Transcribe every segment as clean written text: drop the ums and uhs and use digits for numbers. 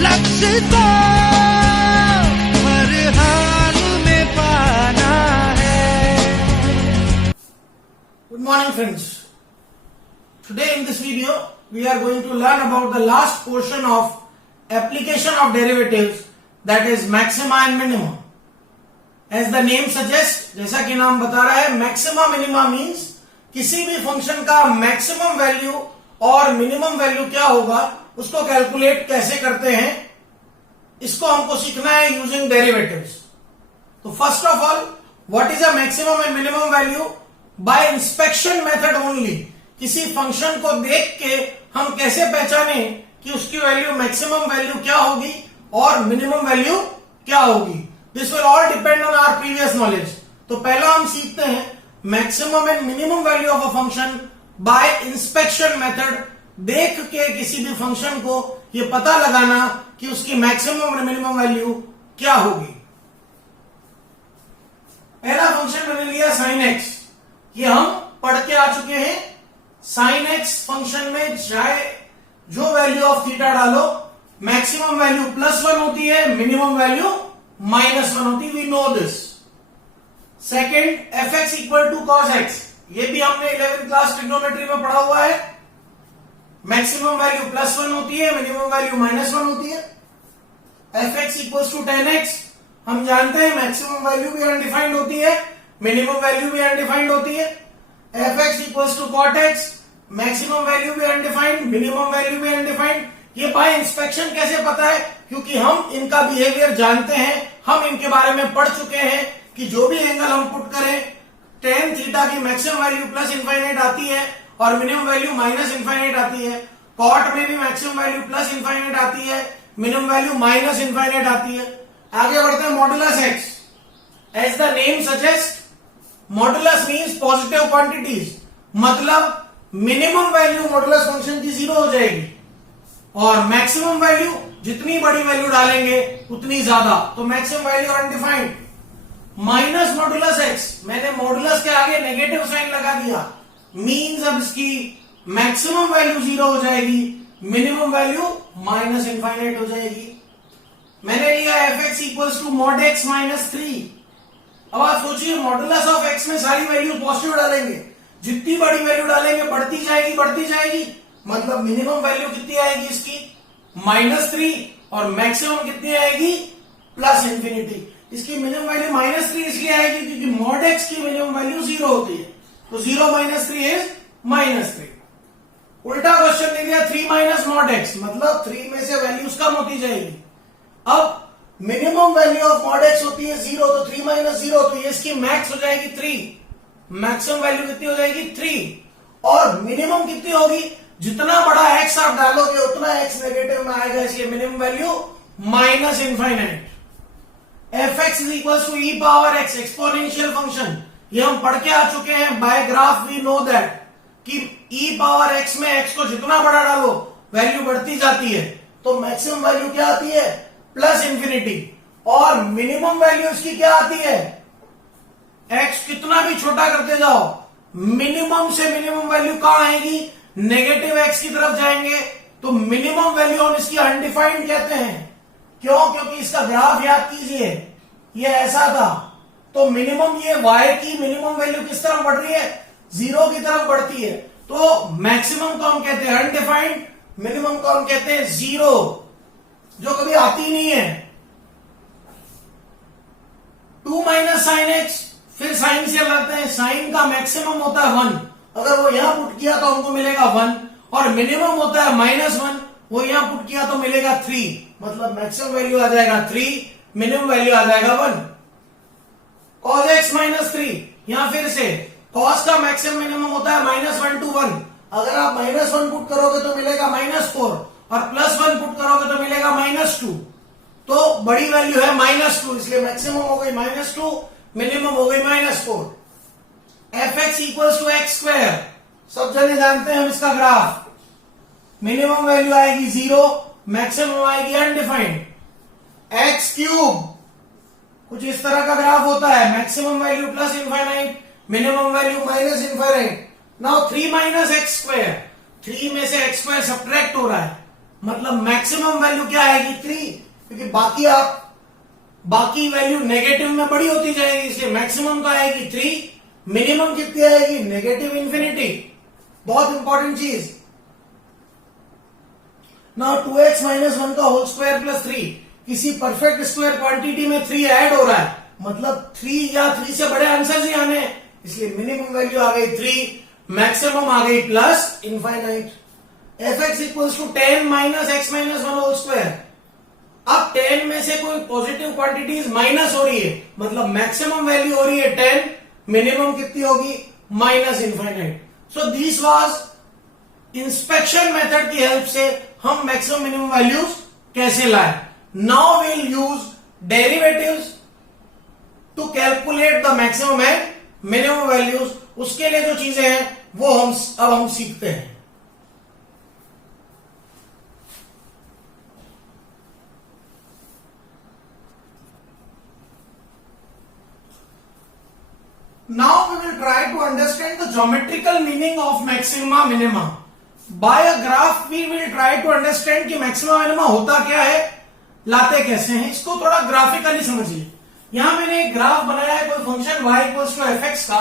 लक्ष्य को हर हाल में पाना है। Good morning friends. Today in this video we are going to learn about the last portion of application of derivatives, that is maxima and minima. As the name suggests, जैसा कि नाम बता रहा है, maxima minima means किसी भी function का maximum value और मिनिमम वैल्यू क्या होगा उसको कैलकुलेट कैसे करते हैं, इसको हमको सीखना है यूजिंग डेरिवेटिव्स। तो first of all, what is a maximum and minimum value? Bye inspection method only. किसी फंक्शन को देख के हम कैसे पहचाने कि उसकी वैल्यू मैक्सिमम वैल्यू क्या होगी और मिनिमम वैल्यू क्या होगी। This will all depend on our previous knowledge. तो पहला हम सीखते हैं maximum and minimum value of a function by inspection method. देख के किसी भी फंक्शन को ये पता लगाना कि उसकी मैक्सिमम और मिनिमम वैल्यू क्या होगी। पहला फंक्शन मैंने लिया sin x। ये हम पढ़ के आ चुके हैं। sin x फंक्शन में चाहे जो वैल्यू ऑफ थीटा डालो, मैक्सिमम वैल्यू +1 होती है, मिनिमम वैल्यू -1 होती है। We know this. Second, fx equal to cos x। ये भी हमने 11th क्लास ट्रिग्नोमेट्री में पढ़ा हुआ है। मैक्सिमम वैल्यू +1 होती है, मिनिमम वैल्यू -1 होती है। fx equal to tan x, हम जानते हैं मैक्सिमम वैल्यू भी अनडिफाइंड होती है, मिनिमम वैल्यू भी अनडिफाइंड होती है। fx equal to cot x, maximum value भी अनडिफाइंड, मिनिमम वैल्यू भी अनडिफाइंड। ये बाय इंस्पेक्शन कैसे पता है? क्योंकि हम इनका बिहेवियर जानते हैं, हम इनके बारे में पढ़ चुके हैं कि जो भी एंगल हम पुट करें, tan थीटा की मैक्सिमम वैल्यू +∞ आती है और मिनिमम वैल्यू -∞ आती है। कॉट में भी मैक्सिमम वैल्यू +∞ आती है, मिनिमम वैल्यू -∞ आती है। आगे बढ़ते हैं modulus x। As the name suggest, modulus means positive quantities, मतलब मिनिमम वैल्यू मॉडुलस फंक्शन की 0 हो जाएगी और मैक्सिमम वैल्यू जितनी बड़ी वैल्यू डालेंगे उतनी ज्यादा। तो maximum value undefined. Minus modulus x, मैंने मॉडुलस के आगे नेगेटिव साइन लगा दिया, मीन्स अब इसकी मैक्सिमम वैल्यू 0 हो जाएगी, मिनिमम वैल्यू -∞ हो जाएगी। मैंने लिया fx equals to mod x -3। अब आप सोचिए, मॉडुलस ऑफ x में सारी वैल्यू पॉजिटिव डालेंगे, जितनी बड़ी वैल्यू डालेंगे बढ़ती जाएगी, मतलब मिनिमम वैल्यू कितनी आएगी इसकी? -3 और मैक्सिमम कितनी आएगी? +∞। इसकी मिनिमम वैल्यू -3 इसलिए आएगी क्योंकि mod x की मिनिमम वैल्यू 0 होती है, तो 0 - 3 इज -3। उल्टा क्वेश्चन दे दिया 3 - mod x, मतलब 3 में से वैल्यूज कम होती जाएगी। अब minimum value of mod x होती है 0, तो 3 - 0, तो ये इसकी मैक्स हो जाएगी 3। मैक्सिमम वैल्यू कितनी हो जाएगी? 3। और मिनिमम कितनी होगी? जितना बड़ा x आप डालोगे उतना x नेगेटिव में आएगा, इसलिए minimum value -∞। fx is equal to e power x, exponential function. ये हम पढ़ के आ चुके हैं by graph. We know that कि e पावर x में x को जितना बड़ा डालो वैल्यू बढ़ती जाती है, तो मैक्सिमम वैल्यू क्या आती है? +∞। और मिनिमम वैल्यू इसकी क्या आती है? x कितना भी छोटा करते जाओ, मिनिमम से मिनिमम वैल्यू कहां आएगी? नेगेटिव x की तरफ जाएंगे, तो मिनिमम वैल्यू हम इसकी अनडिफाइंड कहते हैं। क्यों? क्योंकि इसका ग्राफ याद कीजिए, ये ऐसा था, तो मिनिमम ये y की मिनिमम वैल्यू किस तरफ बढ़ रही है? 0 की तरफ बढ़ती है। तो मैक्सिमम को हम कहते हैं अनडिफाइंड, मिनिमम को हम कहते हैं 0, जो कभी आती नहीं है। 2 - sin x, फिर साइन से लगते हैं, साइन का मैक्सिमम होता है 1, अगर वो यहां पुट किया तो हमको मिलेगा 1, और मिनिमम होता है -1, वो यहां पुट किया तो मिलेगा 3, मतलब मैक्सिमम वैल्यू आ जाएगा 3, मिनिमम वैल्यू आ जाएगा 1। cos x -3, यहां फिर से cos का मैक्सिमम मिनिमम होता है -1 to 1, अगर आप -1 पुट करोगे तो मिलेगा -4 और +1 पुट करोगे तो मिलेगा -2, तो बड़ी वैल्यू है -2, इसलिए मैक्सिमम हो गई -2, मिनिमम हो गई -4। fx इक्वल्स टू x², सब जने जानते हैं हम इसका ग्राफ। मिनिमम वैल्यू आएगी 0, मैक्सिमम आएगी अनडिफाइंड। x³ कुछ इस तरह का ग्राफ होता है, maximum value +∞, minimum value -∞। Now 3 - x², 3 में से x² सब्ट्रैक्ट हो रहा है, मतलब मैक्सिमम वैल्यू क्या आएगी 3, क्योंकि बाकी वैल्यू नेगेटिव में बड़ी होती जाएगी, इसलिए मैक्सिमम तो आएगी 3, मिनिमम कितनी आएगी नेगेटिव इंफिनिटी। बहुत इंपॉर्टेंट चीज। नाउ 2x माइनस 1 का होल स्क्वायर प्लस 3, किसी परफेक्ट स्क्वायर क्वांटिटी में 3 ऐड हो रहा है, मतलब 3 या 3 से बड़े आंसर ही आने हैं, इसलिए मिनिमम वैल्यू आ गई 3, मैक्सिमम आ गई plus infinite. fx equals to 10 minus x minus 1 whole square. अब 10 में से कोई पॉजिटिव क्वांटिटीज माइनस हो रही है, मतलब मैक्सिमम वैल्यू हो रही है 10, मिनिमम कितनी होगी minus infinite. So this was inspection method की हेल्प से हम मैक्सिमम मिनिमम वैल्यूज कैसे लाए। Now will use derivatives to calculate the maximum and minimum values. उसके लिए जो चीजें हैं वो हम सीखते हैं। Now we will try to understand the geometrical meaning of maxima minima. By a graph we will try to understand कि maxima minima होता क्या है, लाते कैसे हैं, इसको थोड़ा ग्राफिकली समझिए। यहां मैंने एक ग्राफ बनाया है कोई function y equals to fx का,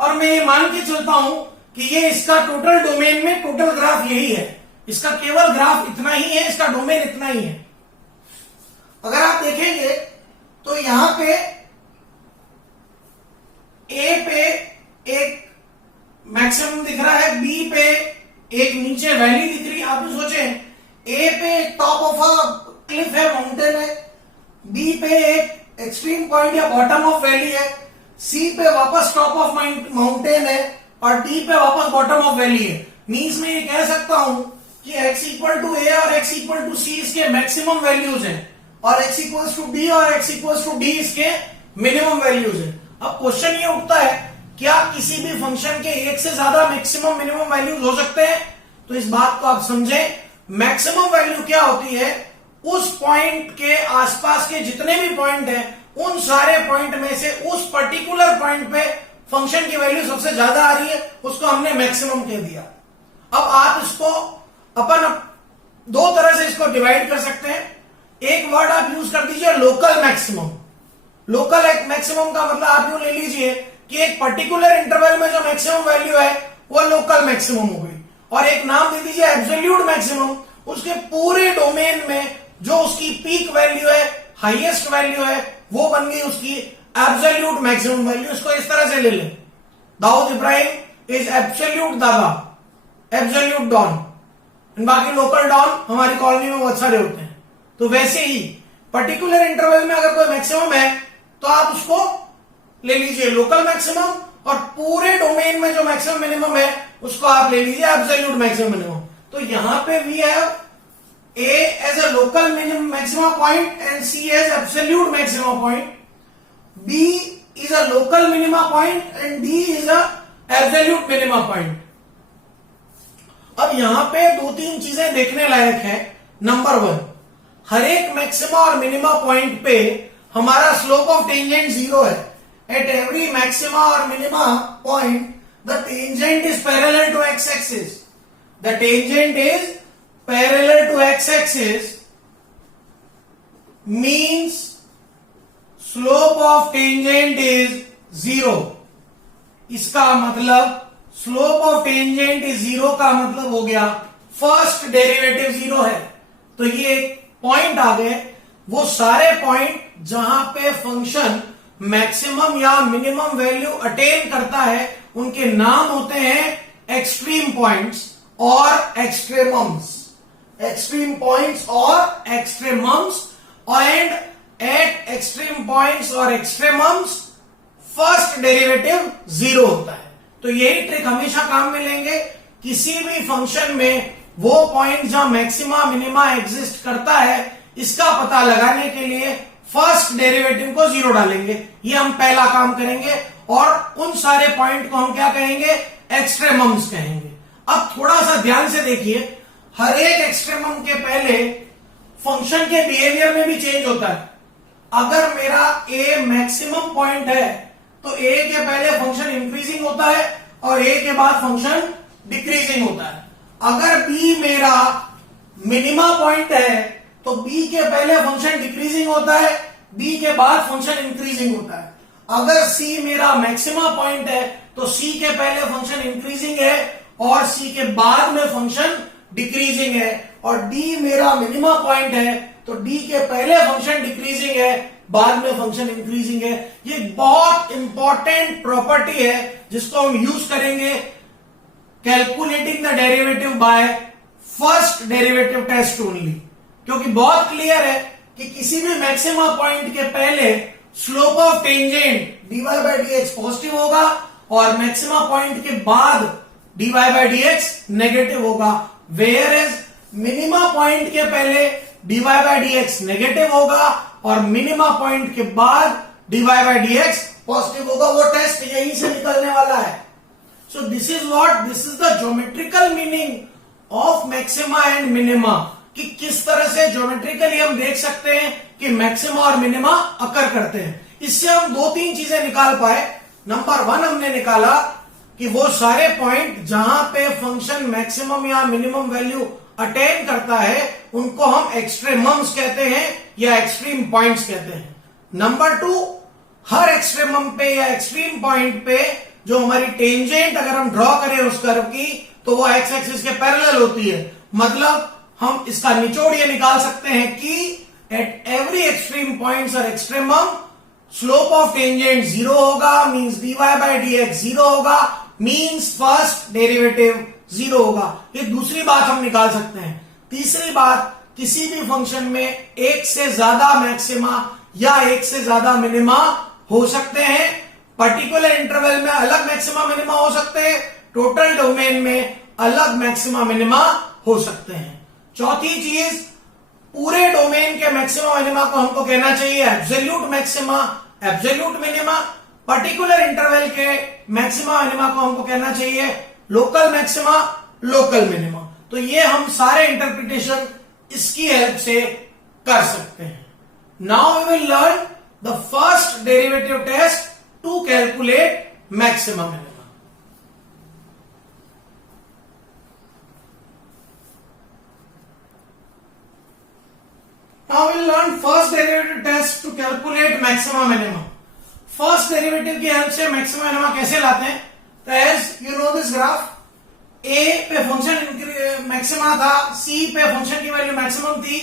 और मैं ये मान के चलता हूं कि ये इसका टोटल डोमेन में टोटल ग्राफ यही है, इसका केवल ग्राफ इतना ही है, इसका डोमेन इतना ही है। अगर आप देखेंगे तो यहां पे ए पे एक मैक्सिमम दिख रहा है, बी पे एक नीचे वैली दिख रही है। आप सोचे ए पे एक टॉप ऑफ अ क्लिफ है, माउंटेन है, बी पे एक एक्सट्रीम पॉइंट या बॉटम ऑफ वैली है, सी पे वापस टॉप ऑफ माउंटेन है, और डी पे वापस बॉटम ऑफ वैली है। मीन्स में ये कह सकता हूं कि x इक्वल टू ए और x इक्वल टू सी इसके मैक्सिमम वैल्यूज हैं, और x इक्वल टू डी और x इक्वल टू डी इसके मिनिमम वैल्यूज हैं। अब क्वेश्चन ये उठता है, क्या किसी भी फंक्शन के एक से ज्यादा मैक्सिमम मिनिमम वैल्यूज हो सकते हैं? तो इस बात को आप समझें, मैक्सिमम वैल्यू क्या होती है, उस पॉइंट के आसपास के जितने भी पॉइंट हैं उन सारे पॉइंट में से उस पर्टिकुलर पॉइंट पे फंक्शन की वैल्यू सबसे ज्यादा आ रही है, उसको हमने मैक्सिमम कह दिया। अब आप इसको अपन दो तरह से इसको डिवाइड कर सकते हैं। एक वर्ड आप यूज कर दीजिए लोकल मैक्सिमम। लोकल मैक्सिमम का मतलब आप यूं ले लीजिए कि एक पर्टिकुलर इंटरवल में जो मैक्सिमम वैल्यू है वो लोकल मैक्सिमम हो गई, और एक नाम दे दीजिए एब्सोल्यूट मैक्सिमम, उसके पूरे डोमेन में जो उसकी पीक वैल्यू है, हाईएस्ट वैल्यू है, वो बन गई उसकी एब्सोल्यूट मैक्सिमम वैल्यू। इसको इस तरह से ले लें, दाऊद इब्राहिम इज एब्सोल्यूट दादा, एब्सोल्यूट डॉन, बाकी लोकल डॉन हमारी कॉलोनी में बहुत सारे होते हैं। तो वैसे ही पर्टिकुलर इंटरवल में अगर कोई मैक्सिमम है तो आप उसको ले लीजिए लोकल मैक्सिमम, और पूरे डोमेन में जो मैक्सिमम मिनिमम है उसको आप ले लीजिए एब्सोल्यूट मैक्सिमम मिनिमम। तो यहां पे we have A as a local minimum maximum point and C as absolute maximum point, B is a local minimum point and D is a absolute minimum point. अब यहां पे दो तीन चीजें देखने लायक है। नंबर 1, हर एक मैक्सिमा और मिनिमा पॉइंट पे हमारा स्लोप ऑफ टेंजेंट 0 है। एट एवरी मैक्सिमा और minima point the tangent is parallel to X axis, the tangent is parallel to X axis means slope of tangent is 0। इसका मतलब slope of tangent is 0 का मतलब हो गया first derivative 0 है। तो ये पॉइंट आ गए, वो सारे पॉइंट जहां पे फंक्शन मैक्सिमम या मिनिमम वैल्यू अटेन करता है उनके नाम होते हैं एक्सट्रीम पॉइंट्स और एक्सट्रीमम्स। एक्सट्रीम पॉइंट्स और एक्सट्रीमम्स, एंड एट एक्सट्रीम पॉइंट्स और एक्सट्रीमम्स फर्स्ट डेरिवेटिव 0 होता है। तो यही ट्रिक हमेशा काम में लेंगे। किसी भी फंक्शन में वो पॉइंट जहां मैक्सिमा मिनिमा एग्जिस्ट करता है, इसका पता लगाने के लिए फर्स्ट डेरिवेटिव को 0 डालेंगे। ये हम पहला काम करेंगे, और उन सारे पॉइंट को हम क्या कहेंगे, एक्सट्रीमम्स कहेंगे। अब थोड़ा सा ध्यान से देखिए, हर एक एक्सट्रीमम के पहले फंक्शन के बिहेवियर में भी चेंज होता है। अगर मेरा ए मैक्सिमम पॉइंट है तो ए के पहले फंक्शन इंक्रीजिंग होता है और ए के बाद फंक्शन डिक्रीजिंग होता है। अगर बी मेरा मिनिमा पॉइंट है तो बी के पहले फंक्शन डिक्रीजिंग होता है, बी के बाद फंक्शन इंक्रीजिंग होता है। अगर सी मेरा मैक्सिमा पॉइंट है तो सी के पहले फंक्शन इंक्रीजिंग है और सी के बाद में फंक्शन डिक्रीजिंग है, और डी मेरा मिनिमा पॉइंट है तो डी के पहले फंक्शन डिक्रीजिंग है, बाद में फंक्शन इंक्रीजिंग है। ये बहुत इंपॉर्टेंट प्रॉपर्टी है जिसको हम यूज करेंगे calculating the derivative by first derivative test only, क्योंकि बहुत क्लियर है कि किसी भी मैक्सिमा पॉइंट के पहले slope of tangent dy by D x positive होगा और मैक्सिमा पॉइंट के बाद dy by D x negative होगा, वेयर एज मिनिमा पॉइंट के पहले dy by D x negative होगा और मिनिमा पॉइंट के बाद dy by D x positive होगा। वो टेस्ट यहीं से निकलने वाला है। सो this is the geometrical meaning of maxima and minima, कि किस तरह से ज्योमेट्रिकली हम देख सकते हैं कि मैक्सिमा और मिनिमा अकर करते हैं। इससे हम दो तीन चीजें निकाल पाए। नंबर 1 हमने निकाला कि वो सारे पॉइंट जहां पे फंक्शन मैक्सिमम या मिनिमम वैल्यू अटेन करता है उनको हम एक्सट्रीमम्स कहते हैं या एक्सट्रीम पॉइंट्स कहते हैं। नंबर 2, हर एक्सट्रीमम पे या एक्सट्रीम पॉइंट पे जो हमारी टेंजेंट अगर हम ड्रॉ करें उस कर्व की तो वो एक्स एक्सिस के पैरेलल होती है। मतलब हम इसका निचोड़ ये निकाल सकते हैं कि एट एवरी एक्सट्रीम पॉइंट्स और एक्सट्रीमम स्लोप ऑफ टेंजेंट 0 होगा, means dy by D x 0 होगा, मींस फर्स्ट डेरिवेटिव 0 होगा। ये दूसरी बात हम निकाल सकते हैं। तीसरी बात, किसी भी फंक्शन में एक से ज्यादा मैक्सिमा या एक से ज्यादा मिनिमा हो सकते हैं। पर्टिकुलर इंटरवल में अलग मैक्सिमा मिनिमा हो सकते हैं, टोटल डोमेन में अलग मैक्सिमा मिनिमा हो सकते हैं। चौथी चीज, पूरे डोमेन के मैक्सिमा मिनिमा को हमको कहना चाहिए absolute maxima, absolute minima. Particular interval के मैक्सिमा मिनिमा को हमको कहना चाहिए लोकल मैक्सिमा, लोकल मिनिमा। तो ये हम सारे इंटरप्रिटेशन इसकी हेल्प से कर सकते हैं। Now we will learn the first derivative test to calculate maxima minima. Now we'll learn first derivative test to calculate maxima minima. First derivative की हेल्प से maxima minima कैसे लाते हैं? तो as you know this graph, A पे function maxima था, C पे function की value maximum थी,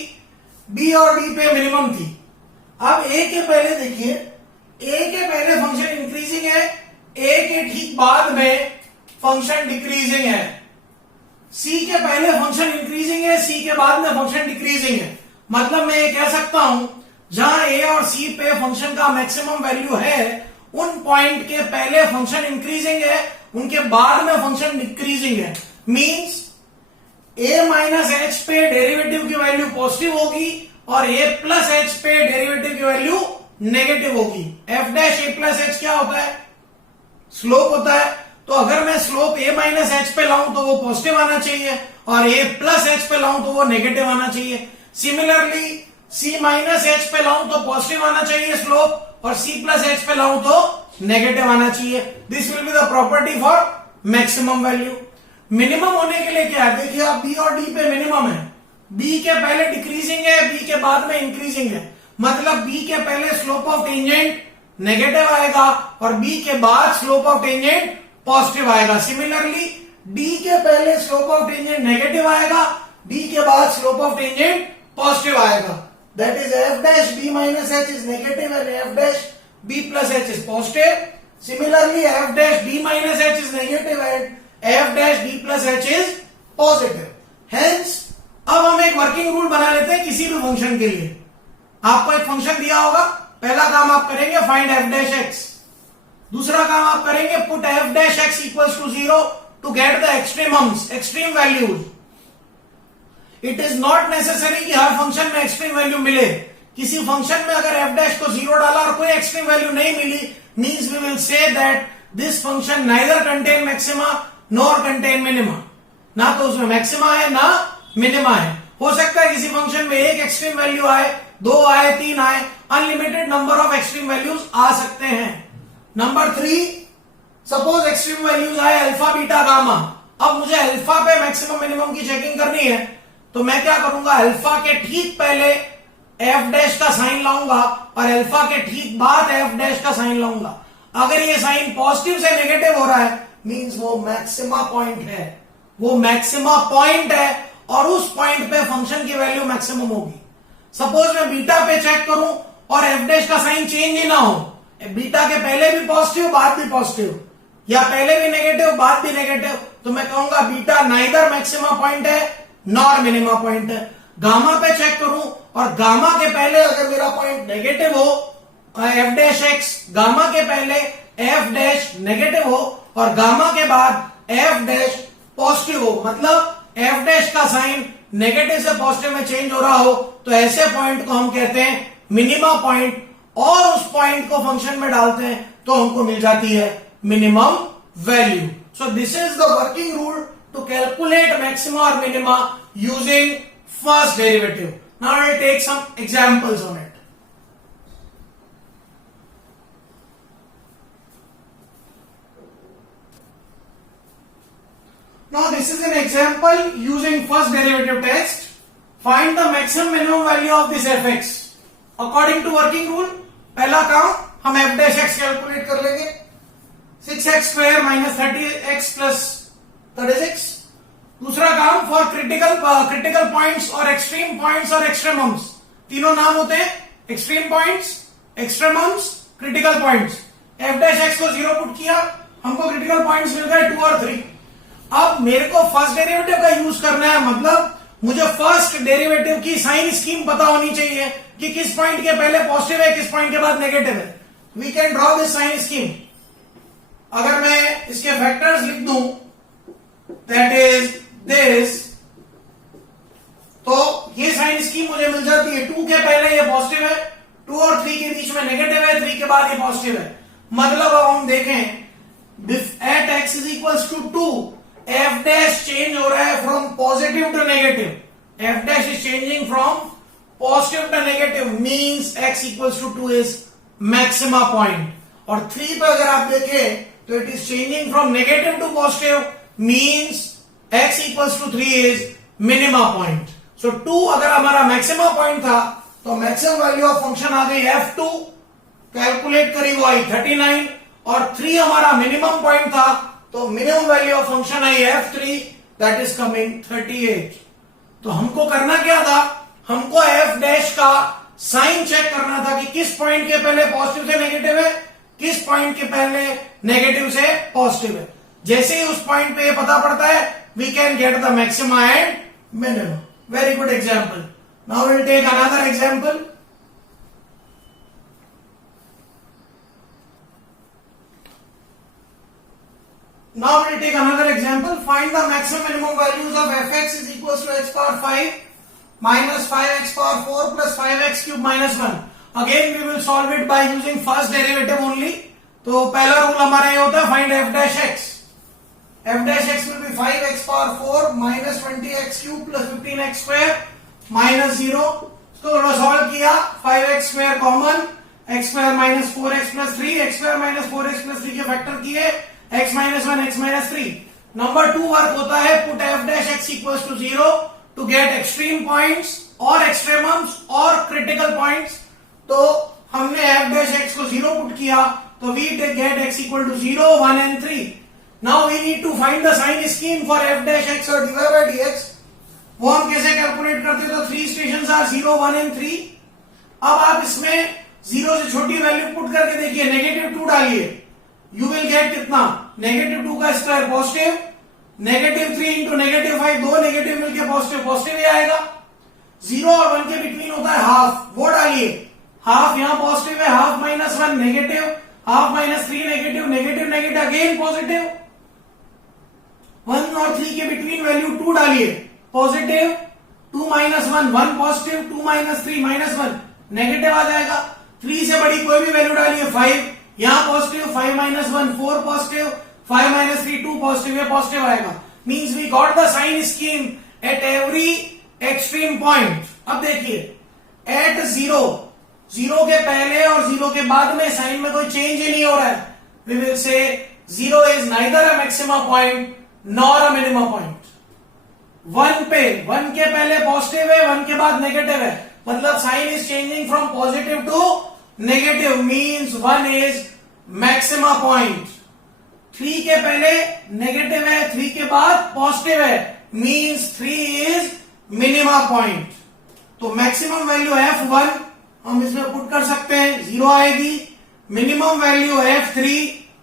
B और D पे मिनिमम थी। अब A के पहले देखिए, A के पहले फंक्शन इंक्रीजिंग है, A के ठीक बाद में फंक्शन डिक्रीजिंग है। C के पहले फंक्शन इंक्रीजिंग है, C के बाद में फंक्शन डिक्रीजिंग है। मतलब मैं ये कह सकता हूं जहां A और C पे फंक्शन का मैक्सिमम वैल्यू है उन पॉइंट के पहले फंक्शन इंक्रीजिंग है, उनके बाद में फंक्शन डिक्रीजिंग है। मींस A माइनस एच पे डेरिवेटिव की वैल्यू पॉजिटिव होगी और A प्लस एच पे डेरिवेटिव की वैल्यू नेगेटिव होगी। F dash A plus H क्या होता है? स्लोप होता है। तो अगर मैं स्लोप A माइनस एच पे लाऊं तो वो पॉजिटिव आना चाहिए और A प्लस एच पे लाऊं तो वो नेगेटिव आना चाहिए। सिमिलरली C माइनस एच पे लाऊं तो पॉजिटिव आना चाहिए स्लोप और C प्लस एच पे लाऊं तो नेगेटिव आना चाहिए। This will be the property for maximum value. Minimum होने के लिए क्या है? देखिए आप B और D पे मिनिमम है, B के पहले डिक्रीजिंग है, B के बाद में इंक्रीजिंग है। मतलब B के पहले स्लोप ऑफ टेंजेंट नेगेटिव आएगा और B के बाद स्लोप ऑफ टेंजेंट पॉजिटिव आएगा। सिमिलरली D के पहले स्लोप ऑफ टेंजेंट नेगेटिव आएगा, D के बाद स्लोप ऑफ टेंजेंट पॉजिटिव आएगा। That is f dash b minus h is negative and f dash b plus h is positive. Similarly f dash b minus h is negative and f dash b plus h is positive. Hence अब हम एक working rule बना लेते हैं किसी भी function के लिए। आपको एक फंक्शन दिया होगा, पहला काम आप करेंगे फाइंड एफ डैश एक्स, दूसरा काम आप करेंगे put f dash x equals to 0 to get the extremums, extreme values. It is not necessary कि हर फंक्शन में एक्सट्रीम वैल्यू मिले। किसी फंक्शन में अगर एफ डैश को 0 डाला और कोई एक्सट्रीम वैल्यू नहीं मिली, means we will say that this function neither contain maxima nor contain minima. ना तो उसमें मैक्सिमा है ना मिनिमा है। हो सकता है किसी फंक्शन में एक एक्सट्रीम वैल्यू आए, 2 आए, 3 आए, unlimited number of extreme values आ सकते हैं। नंबर 3, सपोज एक्सट्रीम वैल्यूज आए अल्फा बीटा गामा। अब मुझे अल्फा पे मैक्सिमम मिनिमम की चेकिंग करनी है तो मैं क्या करूंगा, अल्फा के ठीक पहले एफ डैश का साइन लाऊंगा और अल्फा के ठीक बाद एफ डैश का साइन लाऊंगा। अगर ये साइन पॉजिटिव से नेगेटिव हो रहा है मींस वो मैक्सिमा पॉइंट है, वो मैक्सिमा पॉइंट है और उस पॉइंट पे फंक्शन की वैल्यू मैक्सिमम होगी। सपोज मैं बीटा पे चेक करूं और एफ डैश का साइन चेंज ही ना हो, बीटा के पहले भी पॉजिटिव बाद भी पॉजिटिव या पहले भी नेगेटिव बाद भी नेगेटिव, तो मैं कहूंगा बीटा नाइदर मैक्सिमा पॉइंट है नॉर मिनिमा पॉइंट है। गामा पे चेक करूं और गामा के पहले अगर मेरा पॉइंट नेगेटिव हो, एफ डैश एक्स, गामा के पहले एफ डैश नेगेटिव हो और गामा के बाद एफ डैश पॉजिटिव हो, मतलब एफ डैश का साइन नेगेटिव से पॉजिटिव में चेंज हो रहा हो, तो ऐसे पॉइंट को हम कहते हैं मिनिमा पॉइंट और उस पॉइंट को फंक्शन में डालते हैं तो हमको मिल जाती है minimum value. So this is the working rule to calculate maxima और minima using first derivative. Now I will take some examples on it. Now this is an example using first derivative test. Find the maximum minimum value of this fx. According to working rule, पहला काम हम f dash x calculate कर लेंगे, 6x square minus 30x plus 36. दूसरा काम for critical points और extreme points और extremums, तीनों नाम होते हैं extreme points, extremums, critical points. f dash x को 0 पुट किया, हमको क्रिटिकल पॉइंट्स मिल गए 2 और 3। अब मेरे को फर्स्ट डेरिवेटिव का यूज करना है, मतलब मुझे फर्स्ट डेरिवेटिव की साइन स्कीम पता होनी चाहिए कि किस पॉइंट के पहले पॉजिटिव है, किस पॉइंट के बाद नेगेटिव है। We can draw this sign scheme. अगर मैं इसके फैक्टर्स लिख दूं, दैट इज दिस, तो ये साइन स्कीम मुझे मिल जाती है। 2 के पहले ये पॉजिटिव है, 2 और 3 के बीच में नेगेटिव है, 3 के बाद ये पॉजिटिव है। मतलब अब हम देखें at x is equals to 2, f dash change हो रहा है from positive to negative, f dash is changing from positive to negative, means x equals to 2 is maxima point. और 3 पे अगर आप देखें तो it is changing from negative to positive, means x equals to 3 is minima point. So 2 अगर हमारा maxima point था तो मैक्सिमम वैल्यू ऑफ फंक्शन आ गई f2, कैलकुलेट करी वो आई 39, और 3 हमारा मिनिमम पॉइंट था तो minimum value of function I f3, that is coming 38। तो हमको करना क्या था, हमको f डैश का साइन चेक करना था कि किस पॉइंट के पहले पॉजिटिव से नेगेटिव है, किस पॉइंट के पहले नेगेटिव से पॉजिटिव है। जैसे ही उस पॉइंट पे ये पता पड़ता है we can get the maxima and minimum. Very good example. Now will take another example. Now we'll take another example. Find the maximum minimum values of fx is equals to x power 5 minus 5x power 4 plus 5x cube minus 1. Again we will solve it by using first derivative only. तो पहला rule हमारा ये होता है find f dash x. f dash x will be 5x power 4 minus 20x cube plus 15x square minus 0. तो solve किया, 5x square common, x square minus 4x plus 3, x square minus 4x plus 3 के factor किए, x minus 1, x minus 3. Number 2 work होता है put f dash x equals to 0 to get extreme points और extremums और critical points. तो हमने f dash x को 0 put किया तो we get x equal to 0, 1 and 3. Now we need to find the sign scheme for f dash x or dy by dx. वो हम कैसे कैलकुलेट करते, तो 3 स्टेशंस आर 0, 1 and 3. अब आप इसमें 0 से छोटी वैल्यू पुट करके देखिए, नेगेटिव 2 डालिए, यू विल गेट कितना, नेगेटिव 2 का square positive, negative 3 into negative 5, 2 negative मिलकर पॉजिटिव, पॉजिटिव ही आएगा। 0 और 1 के बिटवीन होता है हाफ, वो डालिए, हाफ यहां पॉजिटिव है, half minus 1 negative, half minus 3 negative, negative negative again positive, 1 और 3 के बिटवीन वैल्यू 2 डालिए, positive, 2 minus 1, 1 positive, 2 minus 3 minus 1 negative आ जाएगा। 3 से बड़ी कोई भी वैल्यू डालिए, 5 यहां positive, 5 minus 1 4 positive, 5 minus 3 2 positive, ये पॉजिटिव आएगा। Means we got the sign scheme at every extreme point. अब देखिए एट 0 के पहले और 0 के बाद में साइन में कोई चेंज ही नहीं हो रहा है, we will say 0 is neither a maxima point nor a minima point. 1 पे, 1 के पहले पॉजिटिव है, 1 के बाद नेगेटिव है, मतलब sign is changing from positive to negative, means 1 is maxima point. 3 के पहले नेगेटिव है, 3 के बाद पॉजिटिव है, मीन्स 3 इज मिनिमा पॉइंट। तो मैक्सिमम वैल्यू F1 हम इसमें पुट कर सकते हैं, 0 आएगी। मिनिमम वैल्यू F3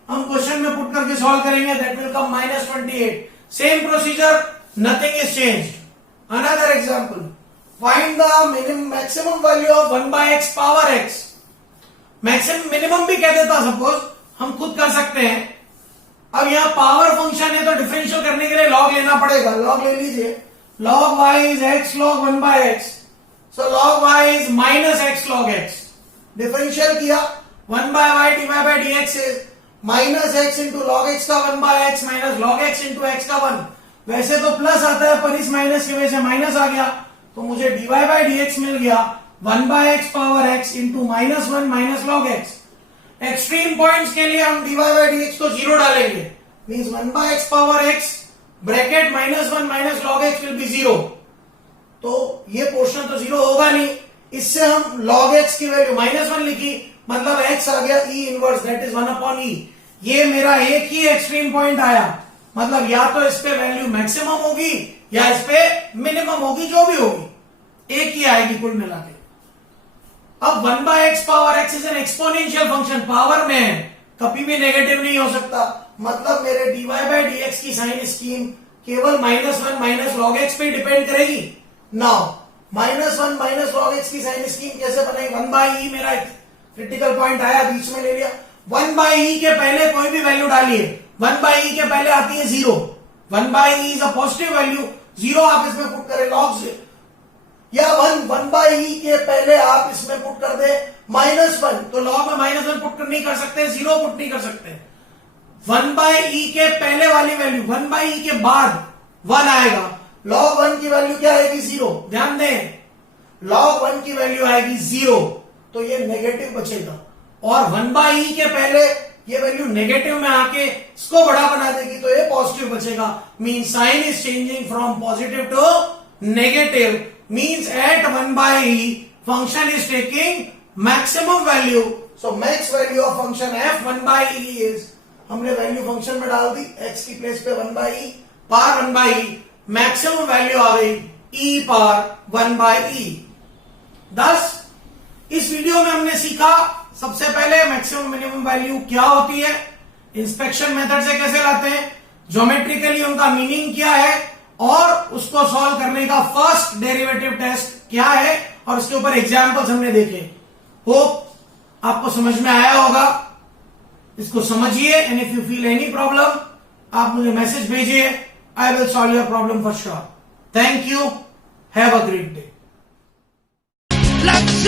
हम क्वेश्चन में पुट करके सॉल्व करेंगे, that will come -28। Same procedure, nothing is changed. Another example, find the maximum value of 1/x power x। Maximum minimum भी कह देता सपोज, हम खुद कर सकते हैं। अब यहां पावर फंक्शन है तो डिफरेंशियल करने के लिए लॉग लेना पड़ेगा, लॉग ले लीजिए। log y is x log 1/x, so log y is -x log x। Differential किया, 1/y divided by dx is -x into log x का 1/x minus log x into x का 1। वैसे तो plus आता है पर इस माइनस की वजह से माइनस आ गया, तो मुझे dy by dx मिल गया 1/x power x into -1 minus log x। Extreme points के लिए हम dy by dx को 0 डालेंगे, means 1/x power x bracket -1 minus log x will be 0। तो ये पोर्शन तो 0 होगा नहीं, इससे हम log x की वैल्यू -1 लिखी, मतलब x आ गया e inverse, that is 1/e। ये मेरा एक ही एक्सट्रीम पॉइंट आया, मतलब या तो इस पे वैल्यू मैक्सिमम होगी या इस पे मिनिमम होगी, जो भी होगी एक ही आएगी कुल मिला के। अब 1/x power x is an exponential function, power में है, कभी भी नेगेटिव नहीं हो सकता, मतलब मेरे dy by dx की साइन स्कीम केवल -1 minus log x पे डिपेंड करेगी। नाउ -1 minus log x की साइन स्कीम कैसे बनेगी? 1/e मेरा क्रिटिकल पॉइंट आया, बीच में ले लिया। 1/e के पहले कोई भी वैल्यू डालिए, 1/e के पहले आती है 0। 1/e is a positive value, 0 आप इसमें पुट करें log से, या 1/e के पहले आप इसमें पुट कर दे -1, तो log में -1 पुट नहीं कर सकते, 0 पुट नहीं कर सकते। 1/e के पहले वाली वैल्यू, 1/e के बाद 1 आएगा, log 1 की वैल्यू क्या आएगी? 0। ध्यान दें, log 1 की वैल्यू आएगी 0, तो ये नेगेटिव बचेगा, और 1/e के पहले ये वैल्यू नेगेटिव में आके इसको बड़ा बना देगी, तो ये पॉजिटिव बचेगा। Mean sign is changing from positive to negative, means at 1/e function is taking maximum value. So max value of function f 1/e is, हमने वैल्यू फंक्शन में डाल दी, x की प्लेस पे 1/e power 1/e, maximum value आ गई e power 1/e। thus इस video में हमने सीखा, सबसे पहले मैक्सिमम मिनिमम वैल्यू क्या होती है, इंस्पेक्शन मेथड से कैसे लाते हैं, ज्योमेट्रिकली उनका मीनिंग क्या है, और उसको सॉल्व करने का फर्स्ट डेरिवेटिव टेस्ट क्या है, और उसके ऊपर एग्जाम्पल्स हमने देखे। होप आपको समझ में आया होगा, इसको समझिए, and if you feel any problem आप मुझे मैसेज भेजिए, I will solve your problem for sure. Thank you, have a great day. Let's